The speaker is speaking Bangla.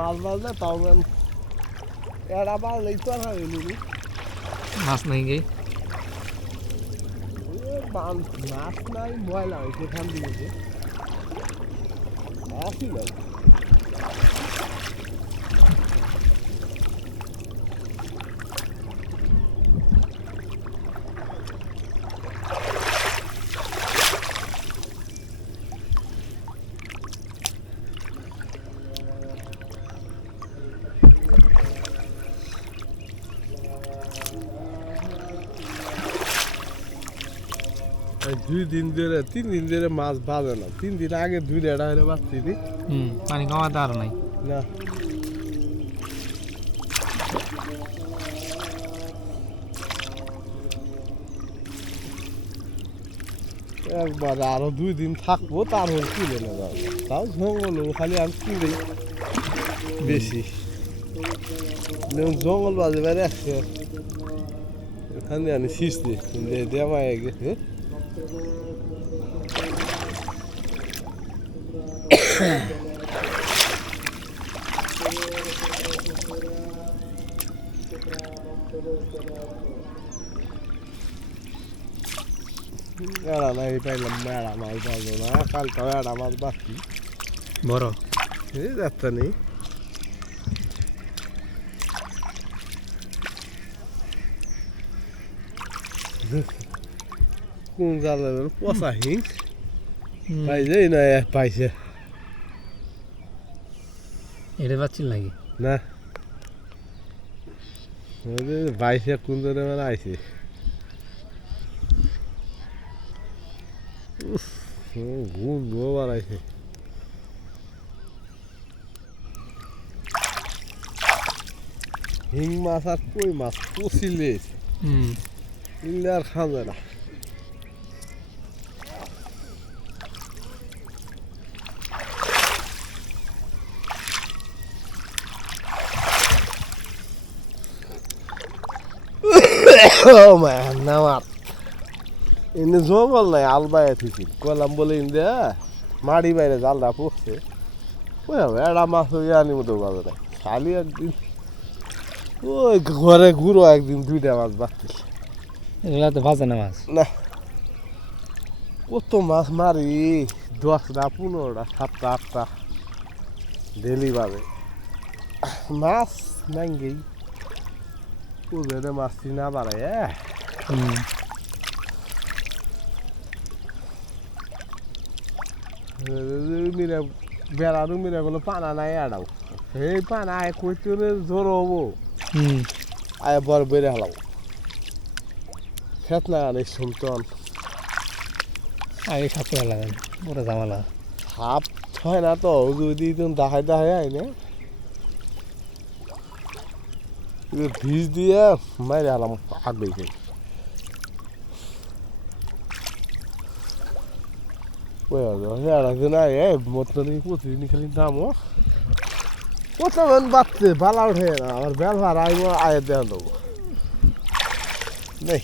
মাছ বাজলে তখন এরা বাজলেই তো আর হবে নি মাছ নাই গে মাছ নাই ময়লা হয়েছে এখান দিকে মাছই নাই দুই দিন ধরে 3 দিন ধরে মাছ বাজে না 3 দিন আগে 2 হলে বাজছি পানি কমাতে আর নাই না একবার আরো 2 দিন থাকবো তারপর কিনে নেবো তাও জঙ্গল খালি আমি কিনে বেশি জঙ্গল বাজে বাইরে আসছে এখানে আমি শিখছি দেওয়া গেছে এরা নাই পাইলাম মেড়া মাছ বাজলো না কালকে এড়া মাছ বাকি বড় এই যাত্রা নেই কোন জালের পচা হিং পাইছে না পাইছে এটা পাচ্ছিল নাকি না বাইশে কোন ধরে মানে আইছে ঘুম বাড়াইছে হিং মাছ আর কই মাছ পচিলে ইলে আর খাওয়া যায় না Oh man, now up. In the jungle, I'll buy a ticket. Columbo in there, Marty by the Zalda post. Well, where am I so young with the weather? Sally and oh, what a guru I didn't do that was back. এগুলা তো ভাজা না মাছ না কত মাছ মারি 10টা 15টা 7টা 8টা ডেলি ভাবে মাছ নাঙ্গেই ওদের মাছ না বাড়ায় মিলে বেড়ারও মিলে কোনো পানা নাই আড়াও সেই পানা আয় কইতে জোর হবো আয় বর বেড়ে হলাম খেত না আনে শুনতন আগে সাপে লাগান পুরো জামালা সাপ হয় না তো যদি তুমি দেখাই দেখাই আই না ভিজ দিয়ে মাইরে হলাম আগবেই খাই না এ মতনি প্রতিদিন খালি দামও কত বাচ্চে বালা উঠে না আমার ব্যবহার আইব আয় দেওয়া দেবো নেই